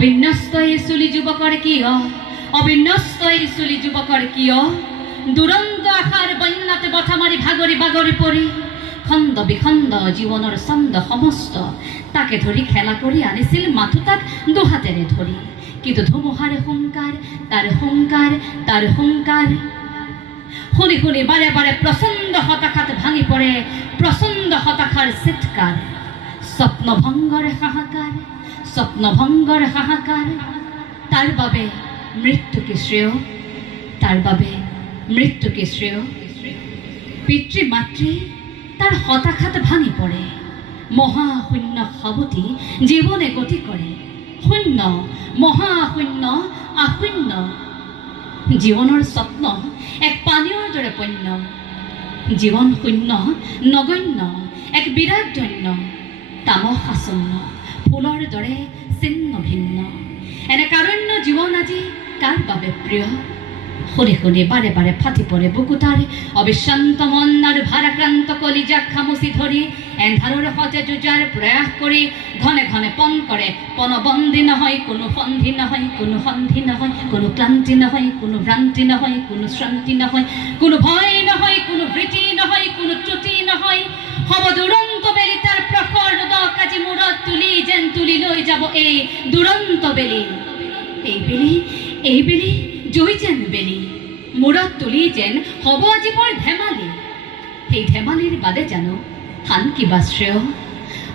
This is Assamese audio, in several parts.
অবিন্যস্ত এই চুলি যুৱকৰ কিয়, অবিন্যস্ত এই চুলি যুৱকৰ কিয়, দুৰন্ত আশাৰ বন্যাতে বঠা মাৰি ভাগৰি বাগৰি পৰি খণ্ড বিখণ্ড জীৱনৰ ছন্দ সমস্ত তাকে ধৰি খেলা কৰি আনিছিল মাথো তাক দুহাতেৰে ধৰি। কিন্তু ধুমুহাৰ হুংকাৰ, তাৰ হুংকাৰ, তাৰ হুংকাৰ শুনি শুনি বাৰে বাৰে প্ৰচণ্ড হতাশাত ভাঙি পৰে, প্ৰচণ্ড হতাশাৰ চিৎকাৰ। স্বপ্নভংগৰ হাহাকাৰ, স্বপ্নভংগৰ হাহাকাৰ। তাৰ বাবে মৃত্যুকে শ্ৰেয়, তাৰ বাবে মৃত্যুকে শ্ৰেয়। পিতৃ মাতৃ তাৰ হতাশাত ভাঙি পৰে, মহাশূন্য সাৱটি জীৱনে গতি কৰে। শূন্য, মহাশূন্য, আশূন্য জীৱনৰ স্বপ্ন এক পানীয়ৰ দৰে পণ্য। জীৱন শূন্য, নগণ্য, এক বিৰাট দৈন্য, তামসাচন্ন ফুলৰ দৰে ছিন্ন ভিন্ন। এনে কাৰুণ্য জীৱন আজি কাৰ বাবে প্ৰিয়? শুনি শুনি বাৰে বাৰে ফাটি পৰে বুকু তাৰ, অবিশ্ৰান্ত মন আৰু ভাৰাক্ৰান্ত কলিজাক খামুচি ধৰি এন্ধাৰৰ সতে যুঁজাৰ প্ৰয়াস কৰি ঘনে ঘনে পণ কৰে। পণবন্দী নহয়, কোনো সন্ধি নহয়, কোনো সন্ধি নহয়, কোনো ক্লান্তি নহয়, কোনো ভ্ৰান্তি নহয়, কোনো শ্ৰান্তি নহয়, কোনো ভয় নহয়, কোনো ভীতি নহয়, কোনো ত্ৰুটি নহয়। হব দুৰন্ত বেলি তাৰ প্ৰখৰ ৰূপক আজি মূৰত তুলি, যেন তুলি লৈ যাব এই দুৰন্ত বেলি। এই বেলি, এই বেলি জয় যেন বেলি মূৰত তুলি যেন হব আজি বৰ ধেমালি। সেই ধেমালিৰ বাদে জানো হান কিবা শ্ৰেয়?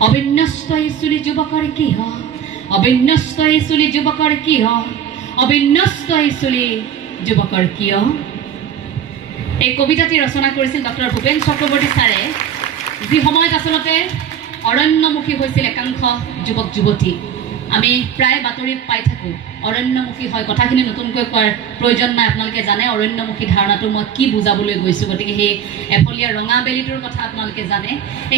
অবিন্যস্ত এই চুলি যুৱকৰ কিয়, অবিন্যস্ত এই চুলি যুৱকৰ কিয়, অবিন্যস্ত এই চুলি যুৱকৰ কিয়? এই কবিতাটি ৰচনা কৰিছিল ডক্টৰ ভূপেন চক্ৰৱৰ্তী ছাৰে, যি সময়ত আচলতে অৰণ্যমুখী হৈছিল একাংশ যুৱক যুৱতী। আমি প্ৰায় বাতৰিত পাই থাকোঁ অৰণ্যমুখী হয়। কথাখিনি নতুনকৈ কোৱাৰ প্ৰয়োজন নাই, আপোনালোকে জানে অৰণ্যমুখী ধাৰণাটো মই কি বুজাবলৈ গৈছোঁ। গতিকে সেই এফলীয়া ৰঙা বেলিটোৰ কথা আপোনালোকে জানে।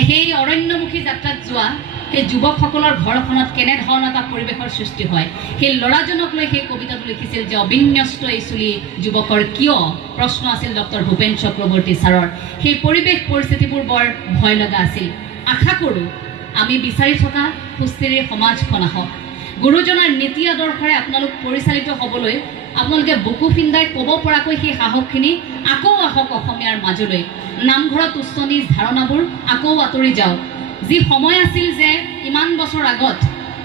সেই অৰণ্যমুখী যাত্ৰাত যোৱা সেই যুৱকসকলৰ ঘৰখনত কেনেধৰণৰ এটা পৰিৱেশৰ সৃষ্টি হয়, সেই ল'ৰাজনক লৈ সেই কবিতাটো লিখিছিল যে অবিন্যস্ত এই চুলি যুৱকৰ কিয়? প্ৰশ্ন আছিল ডক্টৰ ভূপেন চক্ৰৱৰ্তী ছাৰৰ। সেই পৰিৱেশ পৰিস্থিতিবোৰ বৰ ভয় লগা আছিল। আশা কৰোঁ আমি বিচাৰি থকা সুস্থিৰ সমাজখন আহক। গুৰুজনাৰ নীতি আদৰ্শৰে আপোনালোক পৰিচালিত হ'বলৈ আপোনালোকে বুকু ফিন্দাই ক'ব পৰাকৈ সেই সাহসখিনি আকৌ আহক অসমীয়াৰ মাজলৈ। নামঘৰত উচ্চ নিজ ধাৰণাবোৰ আকৌ আঁতৰি যাওক। যি সময় আছিল যে ইমান বছৰ আগত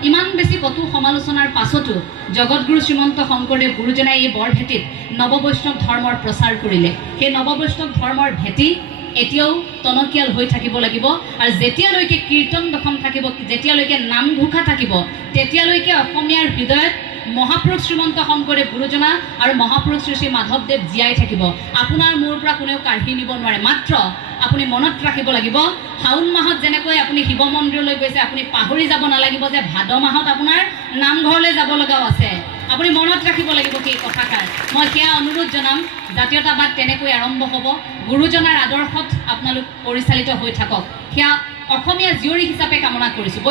ইমান বেছি কটু সমালোচনাৰ পাছতো জগতগুৰু শ্ৰীমন্ত শংকৰদেৱ গুৰুজনাই এই বৰভেটিত নৱবৈষ্ণৱ ধৰ্মৰ প্ৰচাৰ কৰিলে। সেই নৱবৈষ্ণৱ ধৰ্মৰ ভেটি এতিয়াও টনকিয়াল হৈ থাকিব লাগিব। আৰু যেতিয়ালৈকে কীৰ্তন দশম থাকিব, যেতিয়ালৈকে নামঘোষা থাকিব, তেতিয়ালৈকে অসমীয়াৰ হৃদয়ত মহাপুৰুষ শ্ৰীমন্ত শংকৰদেৱ গুৰুজনা আৰু মহাপুৰুষ শ্ৰী শ্ৰী মাধৱদেৱ জীয়াই থাকিব। আপোনাৰ মোৰ পৰা কোনেও কাঢ়ি নিব নোৱাৰে। মাত্ৰ আপুনি মনত ৰাখিব লাগিব, শাওণ মাহত যেনেকৈ আপুনি শিৱ মন্দিৰলৈ গৈছে, আপুনি পাহৰি যাব নালাগিব যে ভাদ মাহত আপোনাৰ নামঘৰলৈ যাব লগাও আছে। আপুনি মনত ৰাখিব লাগিব সেই কথাষাৰ। মই সেয়া অনুৰোধ জনাম, জাতীয়তাবাদ তেনেকৈ আৰম্ভ হ'ব। গুৰুজনাৰ আদৰ্শত আপোনালোক পৰিচালিত হৈ থাকক, সেয়া অসমীয়া জীয়ৰী হিচাপে কামনা কৰিছোঁ।